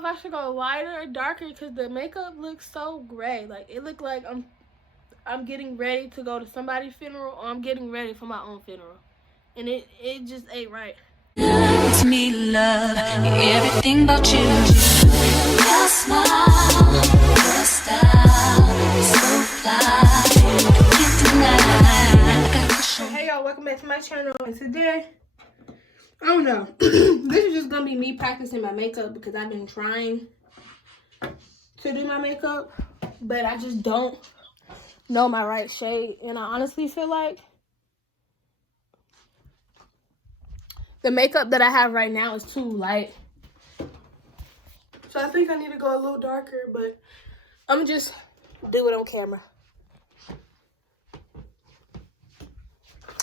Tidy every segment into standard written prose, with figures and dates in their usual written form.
if I should go lighter or darker because the makeup looks so gray. Like, it looked like I'm getting ready to go to somebody's funeral, or I'm getting ready for my own funeral. And it just ain't right. To me, love, everything about you. Your smile, your style, so fly. Can't deny. Hey y'all, welcome back to my channel. And today, I don't know, this is just gonna be me practicing my makeup because I've been trying to do my makeup, but I just don't know my right shade. And I honestly feel like the makeup that I have right now is too light. So I think I need to go a little darker, but I'm just do it on camera.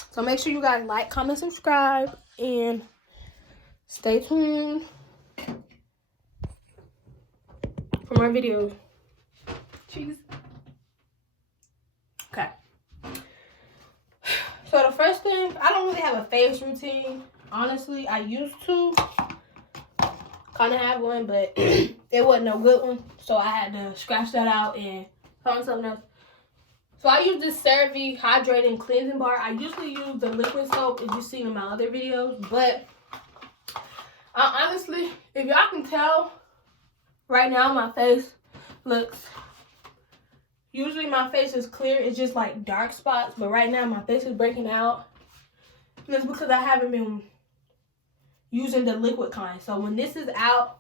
So make sure you guys like, comment, subscribe, and stay tuned for more videos. Cheese. Okay. So the first thing, I don't really have a face routine. Honestly, I used to kind of have one, but it wasn't no good one. So I had to scratch that out and find something else. So I use this CeraVe Hydrating Cleansing Bar. I usually use the liquid soap, as you've seen in my other videos. But honestly, if y'all can tell, right now my face looks... Usually my face is clear. It's just like dark spots. But right now my face is breaking out. And it's because I haven't been using the liquid kind. So when this is out,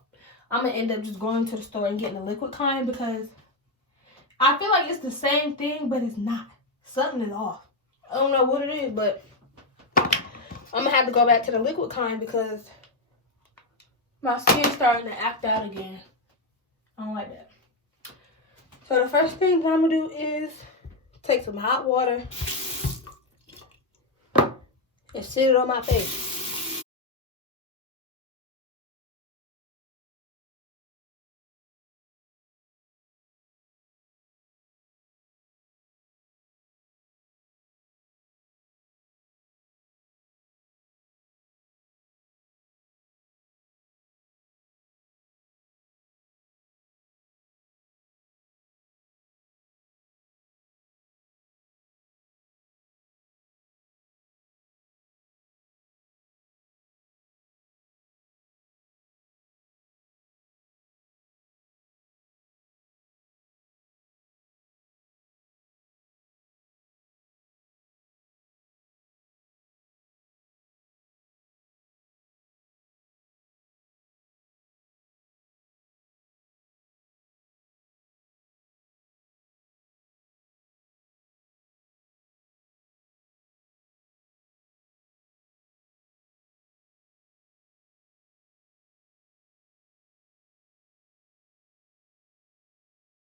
I'm going to end up just going to the store and getting the liquid kind because I feel like it's the same thing, but it's not. Something is off. I don't know what it is, but I'm going to have to go back to the liquid kind because my skin's starting to act out again. I don't like that. So the first thing that I'm going to do is take some hot water and sit it on my face.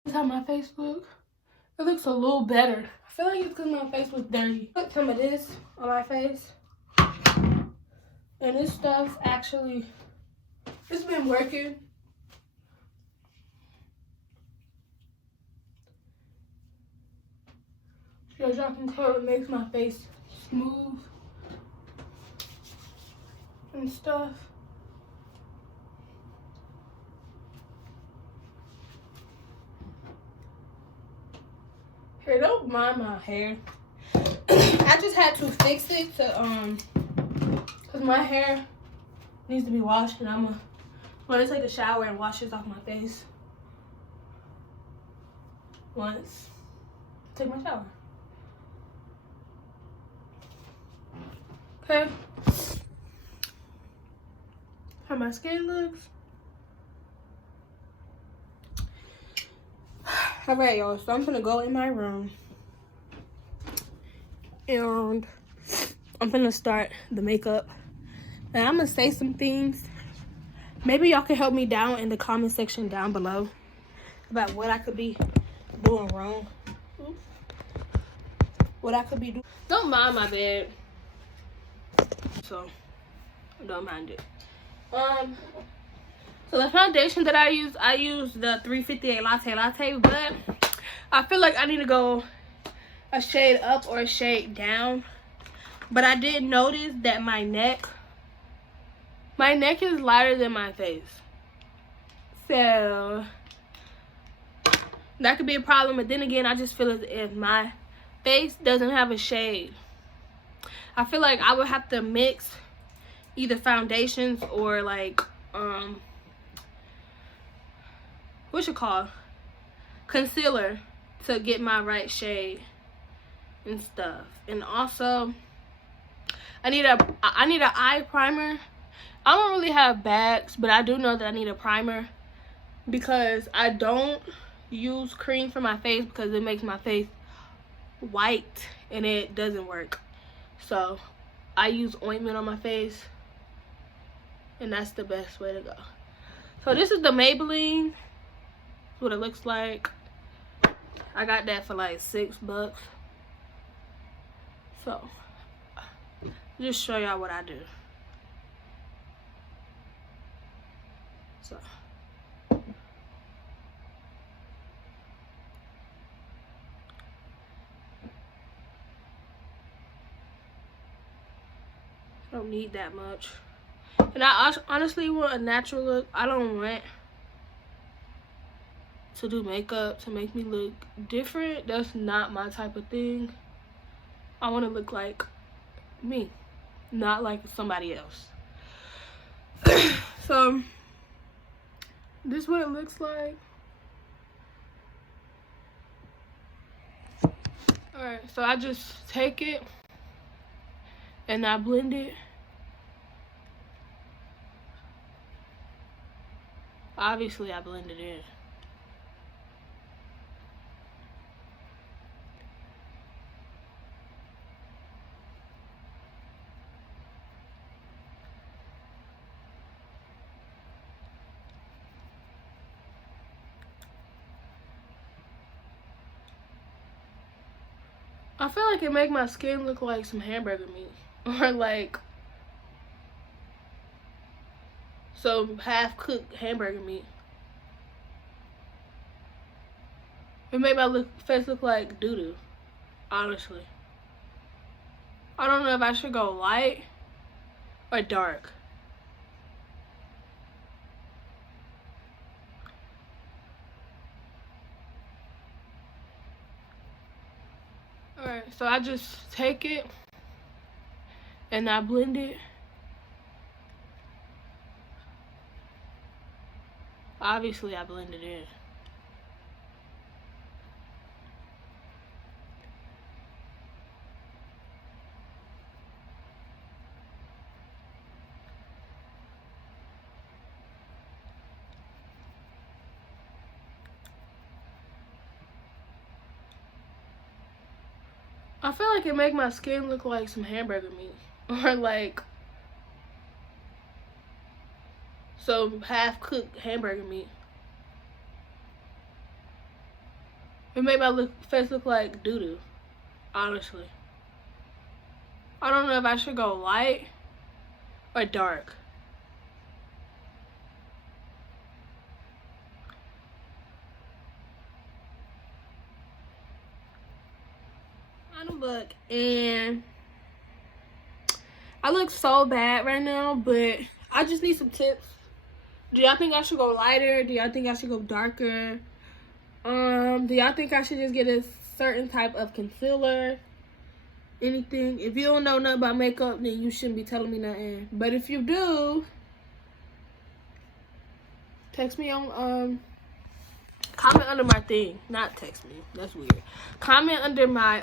This is how my face looks. It looks a little better. I feel like it's because my face was dirty. Put some of this on my face. And this stuff actually, it's been working. So as y'all can tell, it makes my face smooth and stuff. Here, don't mind my hair. I just had to fix it to cause my hair needs to be washed, and I'm gonna take a shower and wash this off my face once I take my shower. Okay. How my skin looks. All right, y'all. So I'm gonna go in my room and I'm gonna start the makeup. And I'm gonna say some things. Maybe y'all can help me down in the comment section down below about what I could be doing wrong. What I could be doing. Don't mind my bed. So don't mind it. So the foundation that I use the 358 Latte, but I feel like I need to go a shade up or a shade down. But I did notice that my neck is lighter than my face. So that could be a problem, but then again, I just feel as if my face doesn't have a shade. I feel like I would have to mix either foundations or like what's it called, concealer, to get my right shade and stuff. And also I need an eye primer. I don't really have bags, but I do know that I need a primer because I don't use cream for my face because it makes my face white and it doesn't work. So I use ointment on my face, and that's the best way to go. So this is the Maybelline. That's what it looks like. I got that for like $6. So just show y'all what I do. So don't need that much. And I honestly want a natural look. I don't want to do makeup to make me look different. That's not my type of thing. I want to look like me, not like somebody else. So this is what it looks like. Alright, so I just take it and I blend it. Obviously I blend it in. I feel like it make my skin look like some hamburger meat, or like some half-cooked hamburger meat. It made my face look like doo-doo, honestly. I don't know if I should go light or dark. Alright, so I just take it and I blend it. Obviously I blend it in. I feel like it make my skin look like some hamburger meat, or like some half-cooked hamburger meat. It made my face look like doo-doo, honestly. I don't know if I should go light or dark. Look, and I look so bad right now, but I just need some tips. Do y'all think I should go lighter? Do y'all think I should go darker? Do y'all think I should just get a certain type of concealer? Anything? If you don't know nothing about makeup, then you shouldn't be telling me nothing. But if you do, text me on comment under my thing. Not text me. That's weird. Comment under my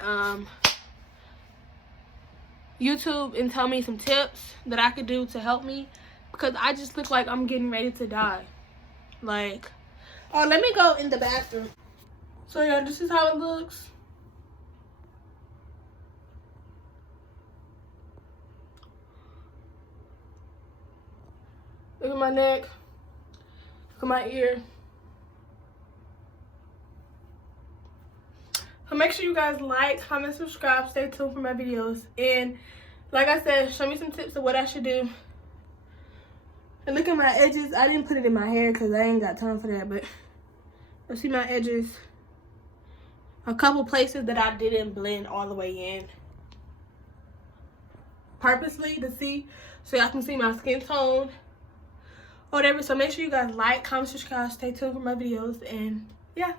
YouTube and tell me some tips that I could do to help me, because I just look like I'm getting ready to die. Like, oh, let me go in the bathroom. So yeah, this is how it looks. Look at my neck. Look at my ear. So make sure you guys like, comment, subscribe, stay tuned for my videos. And like I said, show me some tips of what I should do. And look at my edges. I didn't put it in my hair because I ain't got time for that. But you see my edges. A couple places that I didn't blend all the way in. Purposely to see, so y'all can see my skin tone. or whatever. So make sure you guys like, comment, subscribe, stay tuned for my videos, and yeah.